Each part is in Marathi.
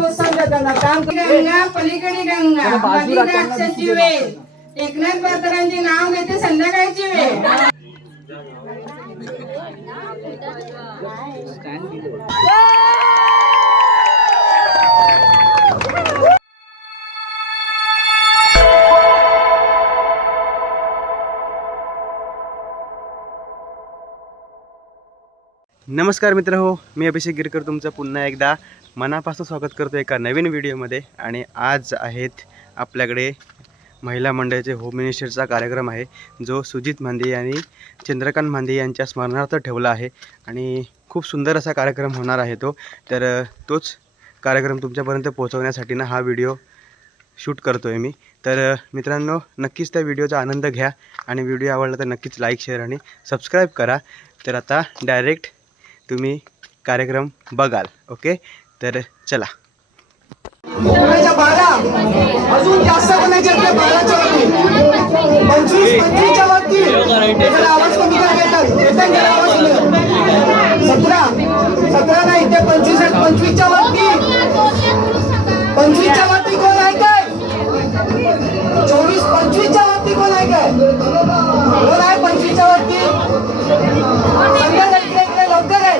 त्यांना काम गंगा पलीकडे गंगा. वेल एकनाथ नाव घेते संध्याकाळची वेळ. नमस्कार मित्र हो मी अभिषेक गिरकर तुमचं पुन्हा एकदा मनापासून स्वागत करतो एका नवीन व्हिडिओमध्ये. आणि आज आहेत आपल्याकडे महिला मंडळाचे होम मिनिस्टरचा कार्यक्रम आहे जो सुजित मांदे आणि चंद्रकांत मांदे यांच्या स्मरणार्थ ठेवला आहे. आणि खूप सुंदर असा कार्यक्रम होणार आहे तो. तर तोच कार्यक्रम तुमच्यापर्यंत पोहोचवण्यासाठी ना हा व्हिडिओ शूट करतो आहे मी. तर मित्रांनो नक्कीच त्या व्हिडिओचा आनंद घ्या. आणि व्हिडिओ आवडला तर नक्कीच लाईक शेअर आणि सबस्क्राईब करा. तर आता डायरेक्ट तुम्ही कार्यक्रम बघाल ओके तर चला. बारा अजून जास्त बाराच्या वरती. पंचवीस पंचवीसच्या वरती. आवाज कमी येतात. आवाज सतरा सतरा नाही ते पंचवीस पंचवीसच्या वरती. पंचवीसच्या वरती कोण आहे काय? चोवीस पंचवीसच्या वरती कोण आहे काय? कोण आहे पंचवीसच्या वरती? लवकर आहे.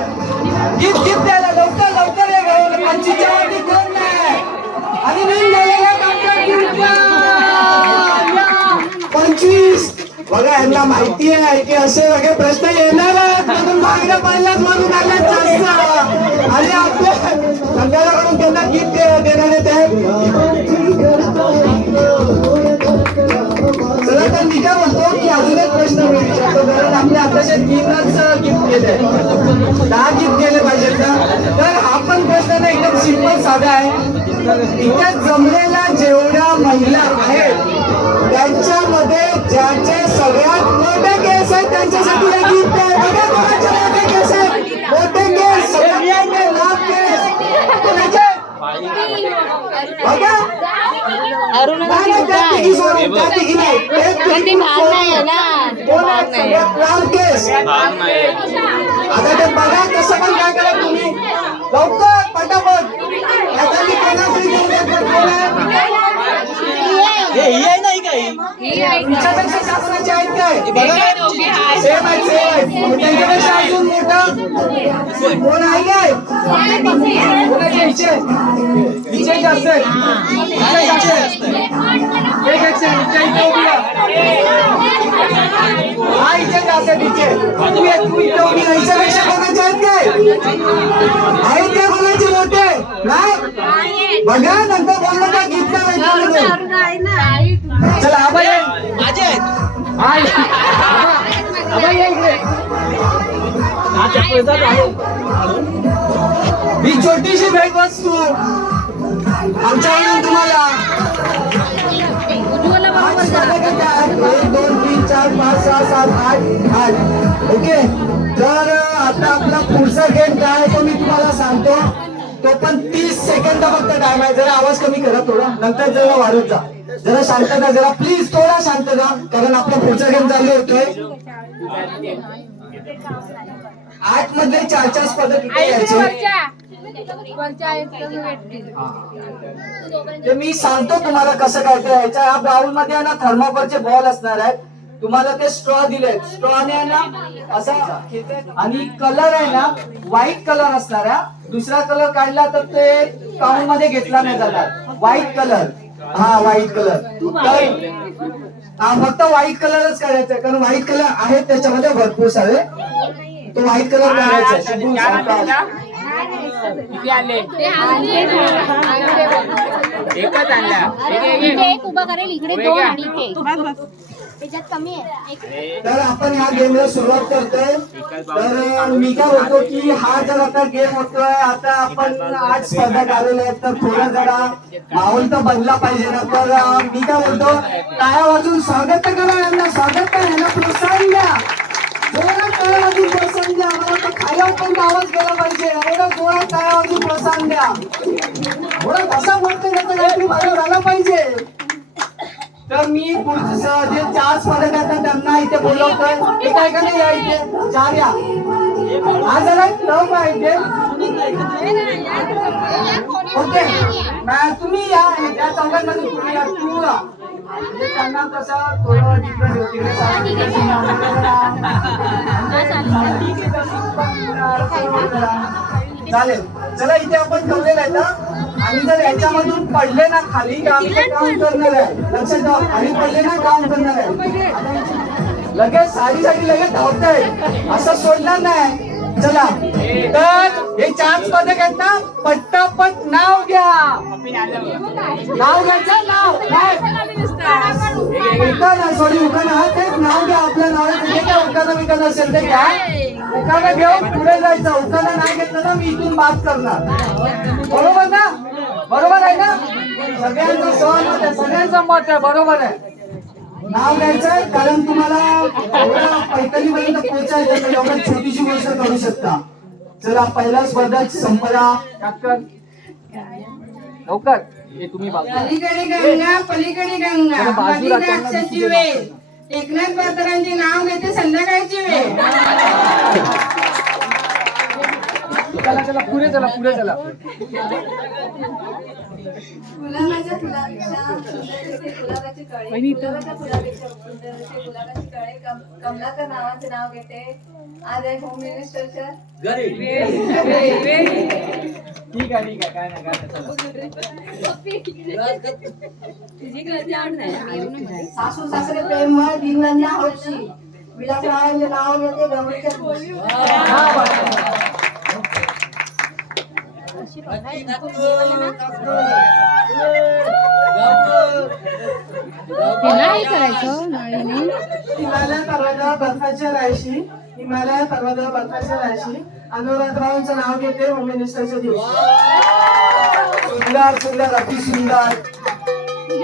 बघा यांना माहिती आहे की असे सगळे प्रश्न येणार म्हणून मागण्या पहिल्याच म्हणून आल्या जास्त आणि आपल्या संघाकडून त्यांना गीत देणार येते चला तर मी काय म्हणतो की अजून एक प्रश्न मी विचारतो कारण आपल्या आताचे तीनच गीत गेले. दहा गीत गेले पाहिजेत ना. तर हा पण प्रश्न ना एकदम सिंपल साधा आहे. इथे जमलेल्या जेवढ्या महिला आहेत त्यांच्यामध्ये ज्याचे सगळ्यात मोठे केस आहेत त्यांच्यासाठी हे गिफ्ट आहे बघा कोणाचे मोठे केस आहेत. मोठे केस सगळ्यात मोठे लांब केस. कोणाचे? बघा. नाही, नाही, त्या तुमच्यापेक्षा शासनाचे आहेत काय एक एक सेकंड, हिच्या इथे उभी राहा. हा जास्त आहेत हिचे तू ये, तू इथे उभी राहा. हिच्यापेक्षा कोणाचे आहेत काय आहेत काय कोणाचे मोठे. नाही? बघा नंतर बोललं का गिफ्ट चला आबा ये. माझे आहेत. आबा ये इकडे. ही छोटीशी भेट वस्तू चार पाच सहा सात आठ आठ. ओके? तर आता आपला पुढचा गेम काय आहे तो मी तुम्हाला सांगतो. तो पण तीस सेकंद फक्त टाइम आहे. जरा आवाज कमी करा थोडा. नंतर जरा वाढत जा. जरा शांतता जरा प्लीज थोडा शांतता कारण आपला पुढचा गेम चालू होतोय. आठ मधले चार चार स्पर्धक यायचे. मी सांगतो तुम्हाला कसं काय ते यायचं या ब्राऊन मध्ये आहे ना थर्माकोलचे बॉल असणार आहेत. तुम्हाला ते स्ट्रॉ दिले स्ट्रॉने आहे ना असा आणि कलर आहे ना व्हाईट कलर असणार आहे दुसरा कलर काढला तर ते काउंटमध्ये घेतला नाही जाणार. व्हाईट कलर हा व्हाईट कलर हा फक्त व्हाईट कलरच काढायचा आहे, कारण व्हाईट कलर आहेत त्याच्यामध्ये भरपूर सारे. तो व्हाईट कलर काढायचा आहे. शुभम सांगतात. इथे एक उभा करेल. इकडे दोन आणि तर आपण ह्या गेमला सुरुवात करतोय. तर मी काय बोलतो की हा जर आता गेम होतोय आता आपण आठ स्पर्धक आलेले आहेत तर थोडा जरा माहोल तर बनला पाहिजे ना. तर मी काय बोलतो टाळ्या वाजून स्वागत तर करा यांना स्वागत करा यांना प्रोत्साहन द्या. जोरात टाळ्या वाजून प्रोत्साहन द्या. वाटतं खाल्यावर पण आवाज गेला पाहिजे. एवढा जोरात टाळ्या वाजून प्रोत्साहन द्या. थोडा कसा बोलतोय त्याचा काहीतरी झाला पाहिजे. तर मी पुढचं जे चार स्पर्धक आहेत त्यांना इथे बोलवतोय. एक आहे का नाही या इथे? चार या. हा जरा लव पाहिजे ओके. तुम्ही या. आणि त्या चौघांमध्ये तुम्ही या. तू या. म्हणजे त्यांना कसं थोडं तिकडे चालेल. चला इथे आपण ठेवलेलं आहे ना? आणि जर याच्यामधून पडले ना खाली आमचं काम करणार आहे. लक्षात ठेवा खाली पडले ना काम करणार आहे. लगेच साडीसाठी लगेच धावताय. असं सोडणार नाही. चला. तर हे चार स्पर्धक आहेत ना पटापट नाव घ्या. नाव घ्यायचं? नाव. काय? सॉरी उकाना. ते नाव घ्या. आपल्या नावात कुठे काय उकाना विकाणा असेल ते घ्या. उकाना घेऊन पुढे जायचं. उकाना नाही घेतलं ना मी इथून बात करणार. बरोबर ना? बरोबर आहे ना? सगळ्यांचा सहमत आहे सगळ्यांचं मत आहे. बरोबर आहे. नाव घ्यायचंय कारण तुम्हाला पैठणी पर्यंत पोहोचायचं तर एवढं छोटीशी गोष्ट करू शकता. चला पहिला स्पर्धक संपदा लवकर. हे तुम्ही गंगा पलीकडे गंगा. बाजूला वेल एकनाथ बातरांची नाव घेते संध्याकाळची वेळ. चला चला पुढे चला पुढे चला. गुलाबाच्या फुलापेक्षा सुंदर असे गुलाबाचे कळे गुलाबाच्या फुलापेक्षा सुंदर असे गुलाबाचे कळे. कम- कमलाकर नावाचे नाव घेते. आज आहे होम मिनिस्टरच्या ठीक आहे ठीक आहे काय नाही काय नाही चला. सासू सासरे प्रेमळ दिनगंजा हौशी विलासरावांचे नाव घेते गौरीच्या. खुशी. हा, बरं. हिमालय पर्वतावर बर्फाच्या राशी हिमालय पर्वतावर बर्फाच्या राशी. अनुराधरावांचं नाव घेते होम मिनिस्टरच्या दिवशी सुंदर सुंदर अति सुंदर.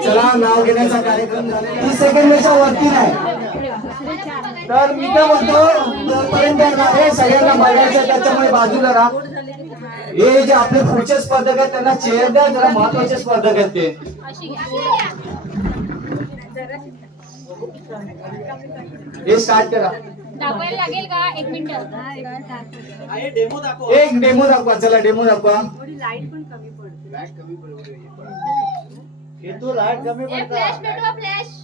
चला नाव घेण्याचा कार्यक्रम तीस सेकंडच्या वरती नाही. तर मी काय म्हणतो सगळ्यांना बघायचं त्याच्यामुळे बाजूला राहा. हे जे आपले पुढचे स्पर्धक आहेत त्यांना चेअर द्या जरा महत्त्वाचे स्पर्धक आहेत ते. हे स्टार्ट करा. दाखवायला लागेल का? एक मिनिट. एक डेमो दाखवा चला डेमो दाखवा. फ्लॅश पेटवा फ्लॅश कळलं अरे तुम्हाला मोबाईल से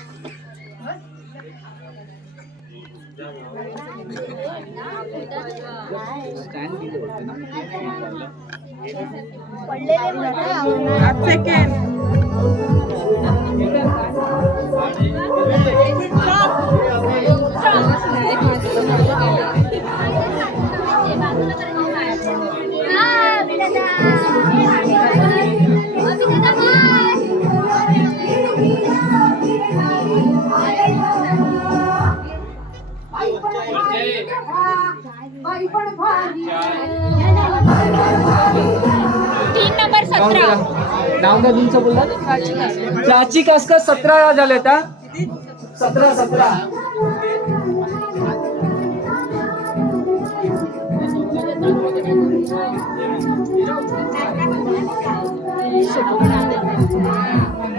कर तीन नाव काय तुमचं बोलला प्राची कासकर सतरा झाले त्या सतरा सतरा.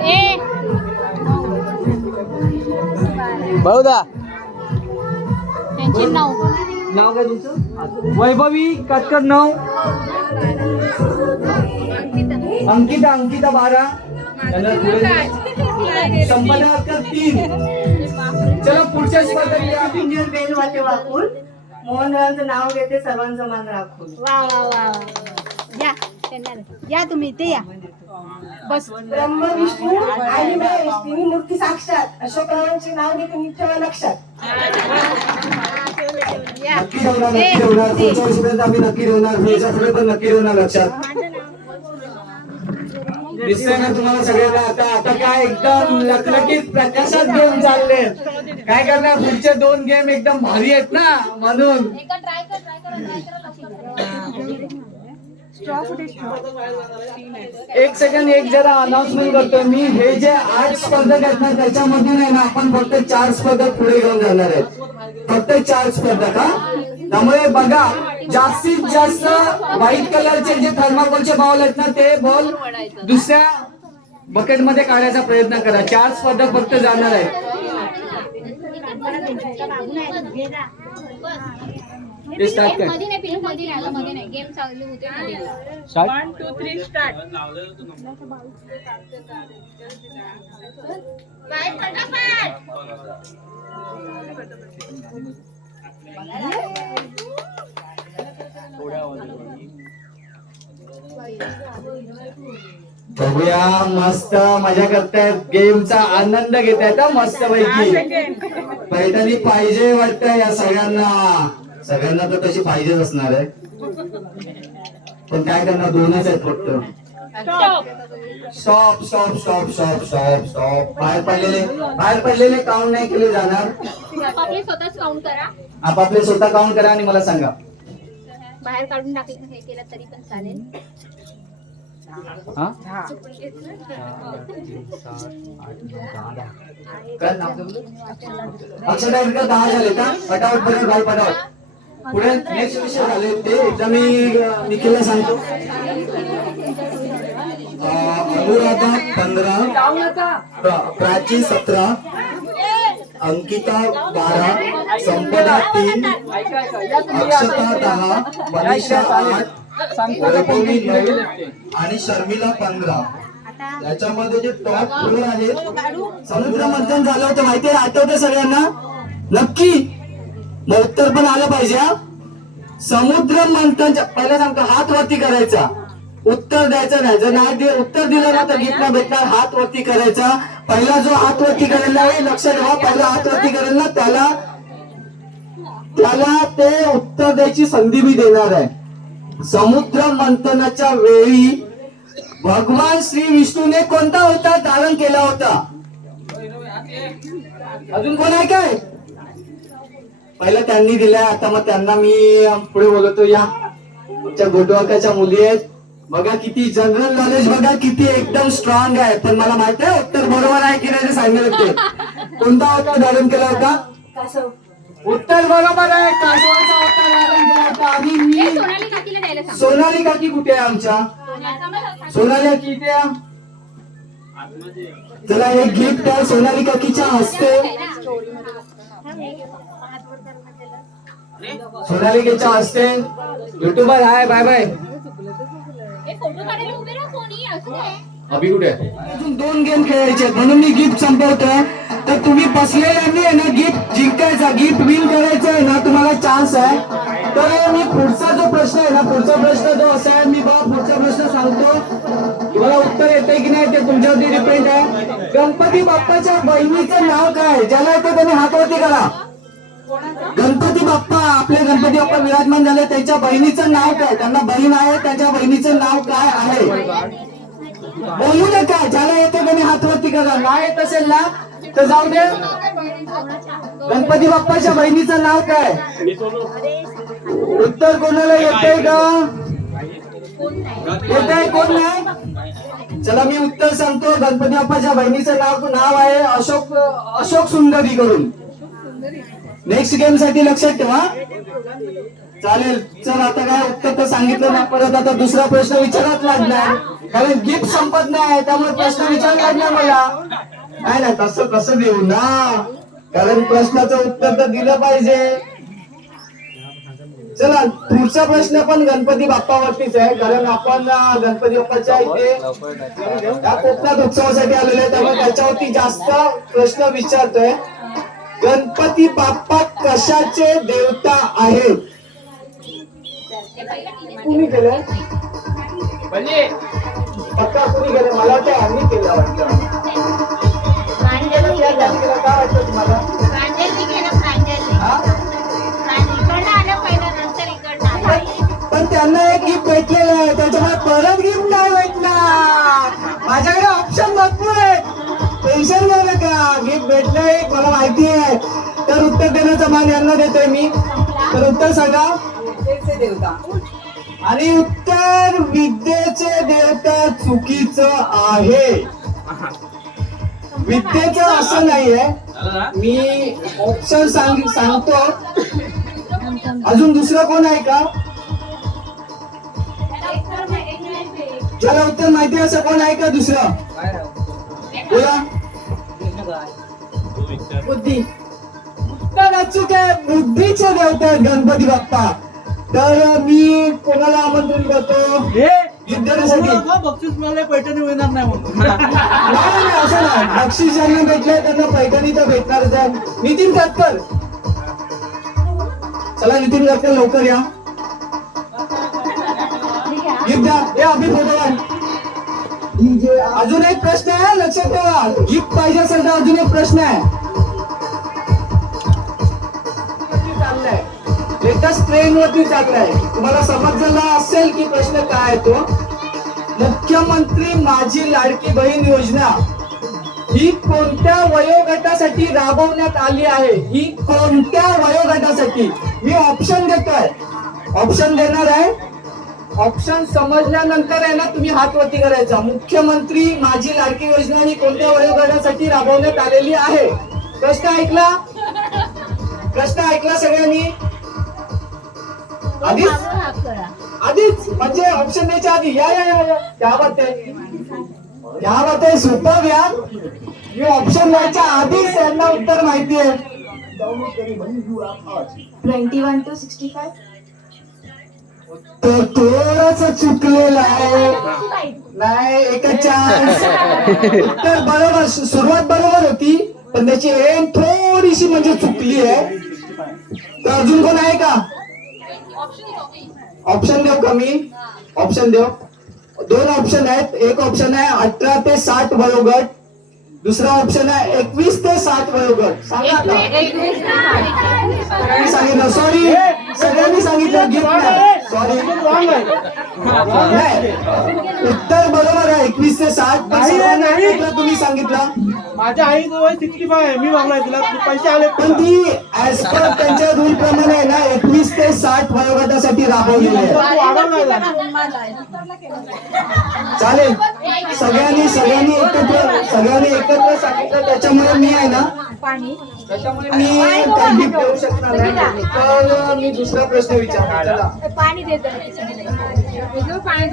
ए. बहुदा त्यांची नाव नाव काय तुमचं? वैभवी कातकर नाव अंकिता अंकिता बारा. संपदा तीन. चला पुढच्या स्पर्धेत या. इंजिन बेल वाटे वाकून मोहनरावांचं नाव घेते सर्वांचं मान राखून. वा वा वा या तुम्ही इथे या. बस. ब्रह्म विष्णू आणि महेश तिन्ही मूर्ती साक्षात. अशोकरावांचे नाव घेते नीट ठेवा लक्षात. नक्की ठेवणार नक्की ठेवणार. पुढच्या आम्ही नक्की ठेवणार पुढच्या पण नक्की ठेवणार लक्षात. दिसतंय ना तुम्हाला सगळ्यांना? आता आता काय एकदम लखलखीत प्रकाशात गेम चालले काय करणार? पुढचे दोन गेम एकदम भारी आहेत ना म्हणून एक सेकंड एक जरा अनाउन्समेंट करतोय. मी हे जे आठ स्पर्धक आहेत ना त्याच्यामधून आहे ना आपण फक्त चार स्पर्धक पुढे घेऊन जाणार आहेत. फक्त चार स्पर्धक हा? त्यामुळे बघा जास्तीत जास्त व्हाईट कलरचे जे थर्माकोलचे बॉल आहेत ना ते बॉल दुसऱ्या बकेटमध्ये काढायचा प्रयत्न करा. चार स्पर्धक फक्त जाणार आहेत. स्टार्ट कर. वन टू थ्री स्टार्ट बघूया मस्त मजा करतायत. गेमचा आनंद घेतायत मस्त पैकी पैठणी पाहिजे वाटतं या सगळ्यांना. सगळ्यांना तर तशी पाहिजेच असणार आहे. पण काय करणार? दोनच आहेत फक्त. Stop stop stop stop stop stop बाहेर पडलेले बाहेर पडलेले काउंट नाही केले जाणार. आपापले स्वतःच काउंट करा. आपापले स्वतः काउंट करा आणि मला सांगा. बाहेर काढून टाकलं हे केलं तरी पण चालेल. हा? दहा झाले का? पटावट भाई पटावट पुढे नेक्स्ट विषय झाले ते एकदा मी निखिलला सांगतो. अनुराधा पंधरा प्रा- प्राची सतरा अंकिता बारा संपदा तीन अक्षता दहा मनीषा आठ वैभवी नऊ आणि शर्मिला पंधरा. याच्यामध्ये जे टॉप फोर आहेत समुद्र मंथन झालं होतं माहिती आठवतं सगळ्यांना? नक्की! मग उत्तर पण आलं पाहिजे समुद्र मंथन पहिला सांगतो हात वरती करायचा. उत्तर द्यायचं नाही. जर नाही उत्तर दिलं ना तर गीत भेटणार हात वरती करायचा. पहिला जो हातवरती करायला आहे लक्षात लक्ष ठेवा पहिला हात वरती त्याला त्याला ते उत्तर द्यायची संधी मी देणार आहे. समुद्र मंथनाच्या वेळी भगवान श्री विष्णूने कोणता होता धारण केला होता? अजून कोण आहे काय? पहिला त्यांनी दिलाय आता मग त्यांना मी पुढे बोलतो या आमच्या गोटवाकाच्या मुली आहेत. बघा किती जनरल नॉलेज बघा किती एकदम स्ट्रॉंग आहे. पण मला माहीत आहे उत्तर बरोबर आहे की नाही ते सांगायला लागते कोणता होता धारण केला होता? उत्तर बरोबर आहे. कासवाचा होता धारण केला होता. आणि मी सोनाली काकीला द्यायला सांग. सोनाली काकी कुठे आहे आमच्या? सोनाली काकी इथे. चला एक गिफ्ट आहे सोनाली काकीच्या हस्ते. सोनालिकेच्या हस्ते. युट्यूबर आहे बाय बाय फोटो काढायला उभे राहा कोणी? असं काय अभि कुठे आहे? अजून दोन गेम खेळायचे आहेत, म्हणून मी गिफ्ट संपवतोय तर तुम्ही बसलेल्यांनी आहे ना गिफ्ट जिंकायचा गिफ्ट विन करायचं आहे ना तुम्हाला चान्स आहे. तर मी पुढचा जो प्रश्न आहे ना पुढचा प्रश्न जो असा आहे मी बघा पुढचा प्रश्न सांगतो. तुम्हाला उत्तर येते की नाही ते तुमच्यावरती डिपेंड आहे. गणपती बाप्पाच्या बहिणीचं नाव काय ज्याला येतं त्याने हातवरती करा. गणपती बाप्पा आपले गणपती बाप्पा विराजमान झाले. त्याच्या बहिणीचं नाव काय? त्यांना बहीण आहे त्याच्या बहिणीचं नाव काय आहे? बोलू नका. ज्याला येते कोणी हातवरती करा. नाही येत असेल ना तर जाऊ दे. गणपती बाप्पाच्या बहिणीचं नाव काय? उत्तर कोणाला येतंय का? येतंय कोण नाही चला मी उत्तर सांगतो. गणपती बाप्पाच्या बहिणीचं नाव नाव आहे अशोक अशोक सुंदरी करून. नेक्स्ट गेमसाठी लक्षात ठेवा. चालेल. चल आता काय उत्तर तर सांगितलं ना परत आता दुसरा प्रश्न विचारात लागणार कारण गिफ्ट संपत नाही त्यामुळे प्रश्न विचार लागणार मला. नाही ना तसं कसं देऊ ना. कारण प्रश्नाचं उत्तर तर दिलं पाहिजे. चला पुढचा प्रश्न पण गणपती बाप्पावरतीच आहे. कारण आपण गणपती बाप्पाच्या इथे या कोकणात उत्सवासाठी आलेले आहे त्यामुळे त्याच्यावरती जास्त प्रश्न विचारतोय. गणपती बाप्पा कशाचे देवता आहेत? कुणी केलं पक्का कुणी केलं मला वाटतं आम्ही केलं वाटतं. केलं, केलं, केलं. काय वाटतं तुम्हाला? पण त्यांना एक गिफ्ट भेटलेलं आहे. त्याच्यामुळे परत गिफ्ट नाही भेटणार. भरपूर आहे टेन्शन घेऊ नका. गिफ्ट भेटलंय मला माहिती आहे. तर उत्तर देण्याचा मान यांना देतोय मी. तर उत्तर सांगा. देवता आणि उत्तर विद्येचे देवता चुकीचं आहे. विद्येचं असं नाहीये. मी ऑप्शन सांग सांगतो. अजून दुसरं कोण आहे का? ज्याला उत्तर माहिती असं कोण आहे का दुसरं? बोला. बुद्धी. उत्तर अचूक आहे बुद्धीचे देवता आहेत गणपती बाप्पा. तर मी कोणाला आमंत्रण करतो? विद्यार्थ्यासाठी. बक्षीस मला पैठणी मिळणार नाही म्हणून. नाही नाही, असं नाही. बक्षीस ज्यांना भेटलंय त्यांना पैठणी तर भेटणारच आहे. नितीन कातकर चला नितीन कातकर लवकर या. गिफ्ट द्या हे अभि फोटो. अजून एक प्रश्न आहे लक्षात ठेवा. गिफ्ट पाहिजे असेल तर अजून एक प्रश्न आहे. लेटेस्ट स्ट्रेन वरती चाललाय. तुम्हाला समजला असेल की प्रश्न काय आहे तो? मुख्यमंत्री माझी लाडकी बहीण योजना. ही कोणत्या वयोगटासाठी राबवण्यात आली आहे? ही कोणत्या वयोगटासाठी? मी ऑप्शन देतोय. ऑप्शन देणार आहे. ऑप्शन समजल्यानंतर आहे ना तुम्ही हात वरती करायचा. मुख्यमंत्री माझी लाडकी योजना ही कोणत्या वयोगटासाठी राबवण्यात आलेली आहे? प्रश्न ऐकला? प्रश्न ऐकला सगळ्यांनी? आधीच? आधीच? म्हणजे ऑप्शन द्यायच्या आधी. या या या या. बात आहे. क्या बात आहे. सुपर यार मी ऑप्शन द्यायच्या आधीच त्यांना उत्तर माहिती आहे. Twenty one two sixty five? तर थोडस चुकलेलं आहे. नाही एका चान्स उत्तर बरोबर सुरुवात बरोबर होती. पण त्याची एम थोडीशी म्हणजे चुकली आहे. तर अजून कोण आहे का? ऑप्शन देऊ कमी. ऑप्शन देऊ दोन ऑप्शन आहेत. एक ऑप्शन आहे अठरा ते साठ वयोगट. दुसरा ऑप्शन आहे एकवीस ते साठ वयोगट. सांगा आता. सांगितलं. सॉरी सगळ्यांनी सांगितलं. गिफ्ट नाही. सॉरी नाही. उत्तर बरोबर आहे. एकवीस ते साठ. नाही, तुम्ही सांगितलं. माझ्या आईचं वय सिक्स्टी फाय मी मागलाय तिला. पैसे आले. पण ती ऍज पर त्यांच्या रूल ते साठ वयोगटासाठी राबवलेली आहे. चालेल. सगळ्यांनी सगळ्यांनी एकत्र सगळ्यांनी एकत्र सांगितलं. त्याच्यामुळे मी आहे ना त्याच्यामुळे मी काही देऊ शकणार नाही. तर मी दुसरा प्रश्न विचारणार. पाणी देत पाणी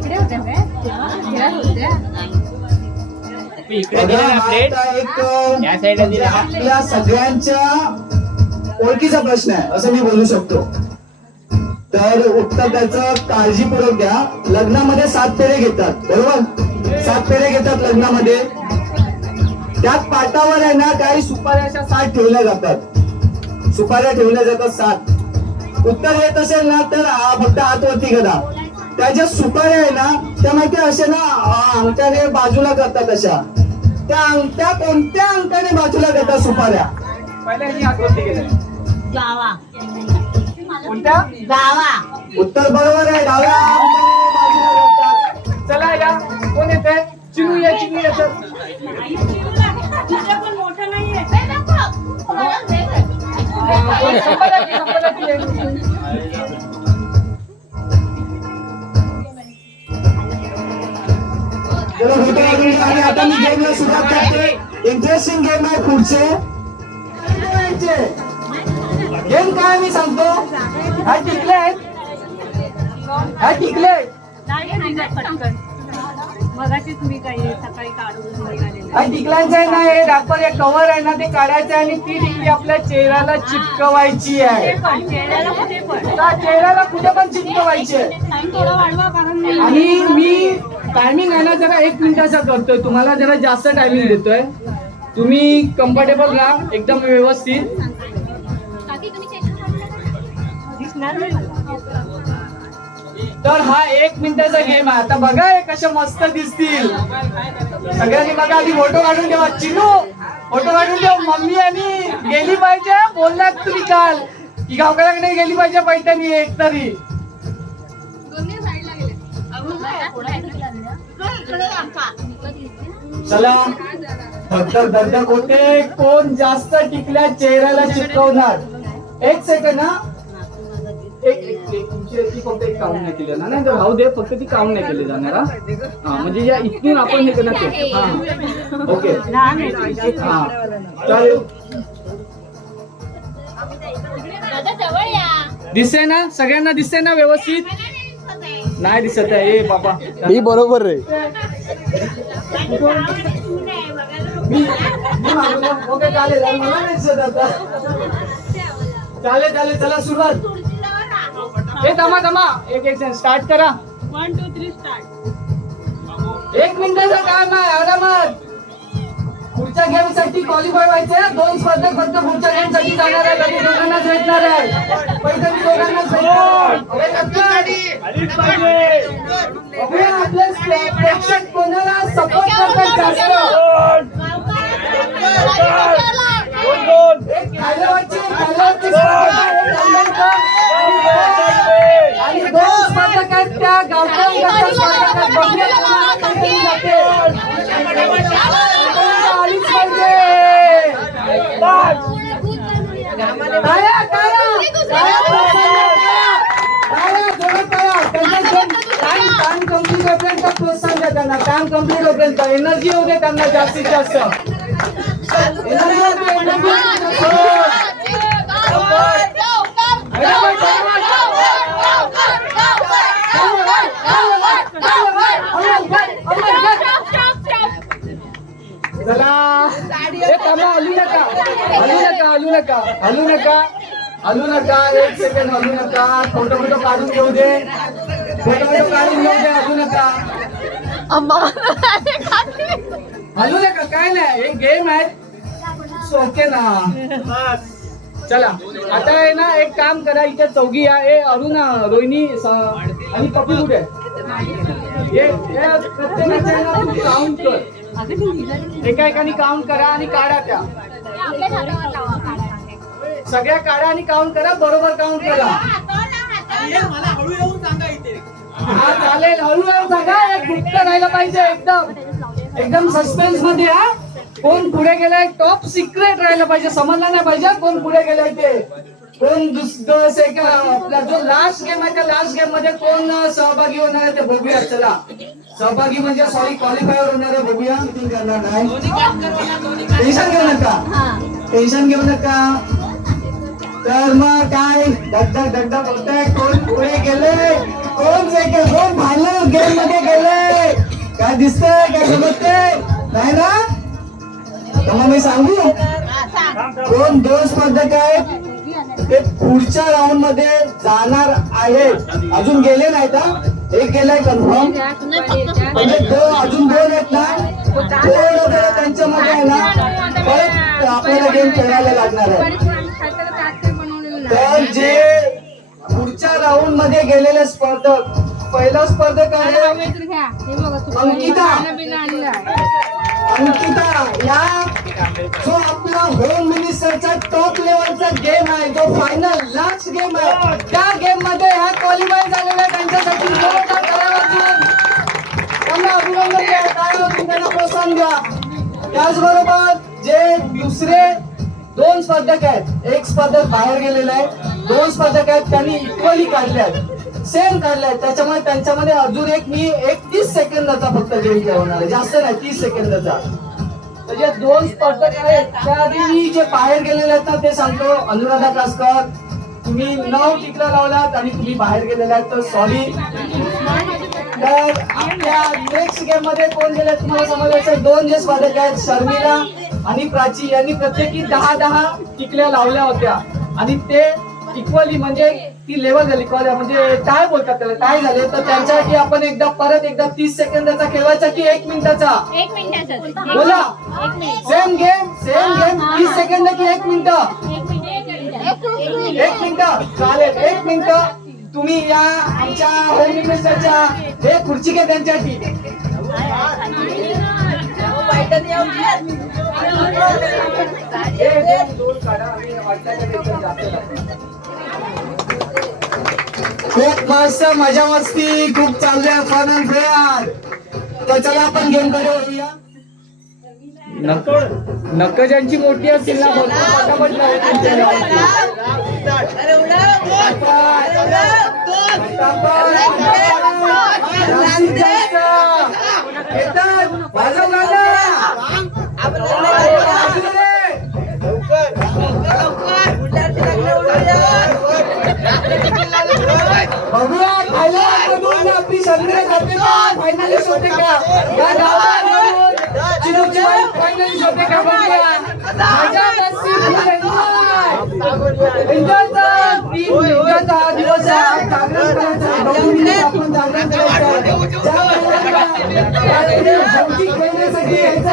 होत्या इकडे आपल्या सगळ्यांच्या ओळखीचा प्रश्न आहे असं मी बोलू शकतो. तर उत्तर त्याचं काळजीपूर्वक द्या लग्नामध्ये सात फेरे घेतात बरोबर? सात फेरे घेतात लग्नामध्ये. त्यात पाटावर आहे ना काही सुपाऱ्या अशा सात ठेवल्या जातात. सुपाऱ्या ठेवल्या जातात सात. उत्तर येत असेल ना तर आ, फक्त हातवरती करा त्या ज्या सुपाऱ्या आहे ना त्या माहिती असे ना अंगठ्याने बाजूला करतात अशा त्या अंगठ्या कोणत्या अंगठ्याने बाजूला करतात सुपाऱ्या? कोणत्या? उत्तर बरोबर आहे डाव्या अंगठ्याने बाजूला करतात. चला या. कोण येत? आहे चिनू या चिनू पण मोठं नाहीये. आणि आता मी गेमला सुरुवात करते इंटरेस्टिंग गेम आहे पुढचे. गेम काय मी सांगतो? हा टिकले हा टिकले आहेत. मी आहे ना हे रॅपर एक कव्हर आहे ना ते काढायचं आणि ती टिकली आपल्या चेहऱ्याला चिटकवायची आहे. चेहऱ्याला कुठे पण त्या चिटकवायची आहे. आणि मी टायमिंग आहे ना जरा एक मिनिटाचा करतोय. तुम्हाला जरा जास्त टायमिंग देतोय. तुम्ही कम्फर्टेबल राहा एकदम व्यवस्थित. तर हा एक मिनिटाचा गेम आहे. आता बघा हे कशा मस्त दिसतील. सगळ्यांनी बघा आधी फोटो काढून ठेवा. चिनू फोटो काढून ठेव. मम्मी आणि गेली पाहिजे. बोललात तुम्ही काल. की गावकऱ्याकडे गेली पाहिजे पैठणी एक तरी. चला. फक्त दर्शक होते कोण जास्त टिकल्या चेहऱ्याला चिटकवणार एक सेकंड एक एक एक तुमची फक्त एक काउंट नाही केलं ना? नाही तर राहू दे फक्त ती काउंट नाही केली जाणार हा. म्हणजे या इथून आपण हे करणार ओके हा. चालेल. दिसते ना? सगळ्यांना दिसते ना व्यवस्थित? नाही दिसत आहे. ए बाबा. ही बरोबर रे. मी मी मागवलं. ओके चालेल नाही चालेल चालेल चला सुरुवात. हे थांबा थांबा. एक एक स्टार्ट करा. वन टू थ्री स्टार्ट एक मिनिटाचं काम आहे. आरामात. पुढच्या गेमसाठी क्वालिफाय व्हायचे. दोन स्पर्धक फक्त पुढच्या गेमसाठी जाणार आहे बाकी दोघांनाच भेटणार आहे पैसे मी दोघांनाच भेटणार अरे लक्षात. बघूया आपले प्रेक्षक कोणाला सपोर्ट करतात? जास्त एक. आणि दोन स्पर्धक आहेत त्या गावकरी गटात स्पर्धक आहेत. बघूया कोणाला पैठणी जाते. आलीच पाहिजे टाळ्या, टाळ्या. टाळ्या, प्रोत्साहन द्या. टाळ्या, जोरात टाळ्या. त्यांना जे काम काम कंप्लीट होईपर्यंत प्रोत्साहन द्या त्यांना काम कंप्लीट होईपर्यंत एनर्जी होऊ दे त्यांना जास्तीत जास्त एनर्जी होऊ दे, एनर्जी चला. थांबा हलू नका. हलू नका हलू नका. हलू नका. हलू नका. एक सेकंड हलू नका. फोटो फोटो काढून घेऊ दे. फोटो फोटो काढून घेऊ दे हलू नका. हलू नका काय नाही हे गेम आहे. ओके ना. चला. आता आहे ना एक काम करा इथे चौघी या. ए अरुण रोहिणी आणि पप्पी कुठे? काउंट कर. एका एकाने काउंट करा आणि काढा त्या. सगळ्या काढा आणि काउंट करा बरोबर काउंट करा. हा चालेल हळूहळू सांगा एक गुप्त राहिलं पाहिजे एकदम. एकदम सस्पेन्समध्ये हा. कोण पुढे गेलाय? टॉप सिक्रेट राहिलं पाहिजे समजलं नाही पाहिजे कोण पुढे गेलाय ते. कोण दुसरं सेकंड आपला जो लास्ट गेम आहे त्या लास्ट गेममध्ये कोण सहभागी होणार आहे ते बघूया चला. सहभागी म्हणजे सॉरी क्वालिफायर होणार आहे बघूया. किती करणार नाही? टेन्शन घेऊ नका. टेन्शन घेऊ नका. तर मग काय? धगधग धगधग बोलताय. कोण पुढे गेले? कोण सेकंड कोण फायनल गेममध्ये गेले? काय दिसतंय? काय समजतंय? नाही ना? तर मग मी सांगू? कोण दोन स्पर्धक आहेत? ते पुढच्या राऊंडमध्ये जाणार आहेत अजून गेले नाहीत हा? एक गेलाय कन्फर्म म्हणजे दोन अजून दोन आहेत ना? दोन जर त्यांच्यामध्ये आहे ना? परत आपल्याला गेम खेळायला लागणार आहे. तर जे पुढच्या राऊंडमध्ये गेलेले स्पर्धक पहिला स्पर्धक आहे अंकिता. अंकिता या. जो आपला होम मिनिस्टरचा टॉप लेवलचा गेम आहे जो फायनल लास्ट गेम आहे त्या गेममध्ये ह्या क्वालिफाय झालेल्या त्यांच्यासाठी त्यांना अभिनंदन द्या टाळ्या वाजवून त्यांना प्रोत्साहन द्या. त्याचबरोबर जे दुसरे दोन स्पर्धक आहेत एक स्पर्धक बाहेर गेलेला आहे दोन स्पर्धक आहेत त्यांनी इक्वली काढले आहेत. सेम काढलाय त्याच्यामुळे त्यांच्यामध्ये अजून एक मी एक तीस सेकंदाचा फक्त वेळ खेळवणार जास्त नाही तीस सेकंदाचा. म्हणजे जे दोन स्पर्धक आहेत त्याआधी मी जे बाहेर गेलेले आहेत ना ते सांगतो. अनुराधा कासकर तुम्ही नऊ टिकला लावलात आणि तुम्ही बाहेर गेलेले आहेत. तर सॉरी तर आपल्या नेक्स्ट गेममध्ये कोण गेले तुम्हाला समजायचं दोन जे स्पर्धक आहेत शर्मिला आणि प्राची यांनी प्रत्येकी दहा दहा टिकल्या लावल्या होत्या. आणि ते इक्वली म्हणजे ती लेवल झाली equal म्हणजे टाय बोलतात त्याला टाय झाले तर त्यांच्यासाठी आपण एकदा परत एकदा तीस सेकंदाचा खेळवायचा की एक मिनिटाचा एक मिनिटाचं बोला एक minute same game same game तीस सेकंद की एक मिनिट एक मिनिट एक मिनिट एक मिनिट चालेल एक मिनिट तुम्ही या आमच्या होम मिनिस्टरच्या हे खुर्ची घ्या त्यांच्यासाठी खूप मस्त मजा मस्ती खूप चाललंय फन अँड फेअर तर चला आपण गेमकडे वळूया नक्क ज्यांची मोठी असतील ना भरपूर पटापट त्यांच्या होते का आपली गावामधून चिरूची वाईफ फायनलिस्ट होते का या मजा मस्ती full enjoy. Enjoy चा दिन, दिवस आहे. जागरण खेळण्यासाठी यायचं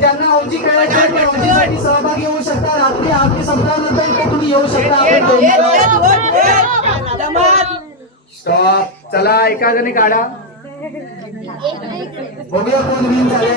त्यांना औजी खेळायचे औजीसाठी सहभागी होऊ शकता रात्री आरती संपल्यानंतर इथे तुम्ही येऊ शकता स्टॉप चला एका जणी काढा. बघूया कोण विन झाले.